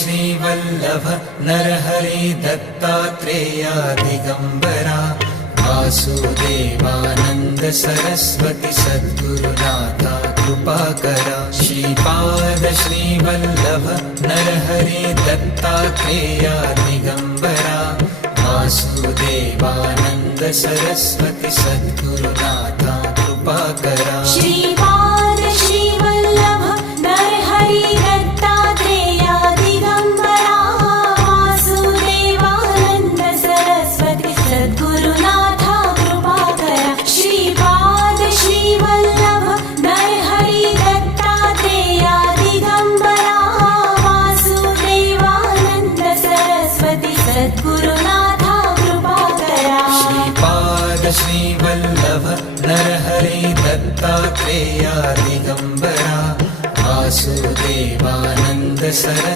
Shrivallabh Narhari Dattatreya Digambara Vasudevanand Saraswati सद्गुरुनाथा कृपाकरा Shripad Shrivallabh Narhari Dattatreya Digambara Vasudevanand Saraswati सद्गुरुनाथा कृपाकरा Shripad Shrivallabh Narhari Dattatreya Digambara Vasudevanand Saraswati सद्गुरुनाथा कृपाकरा Shripad Shrivallabh Narhari Dattatreya Digambara Vasudevanand Saraswati सद्गुरुनाथा कृपाकरा Shripad Shrivallabh Narhari Dattatreya Digambara Vasudevanand Saraswati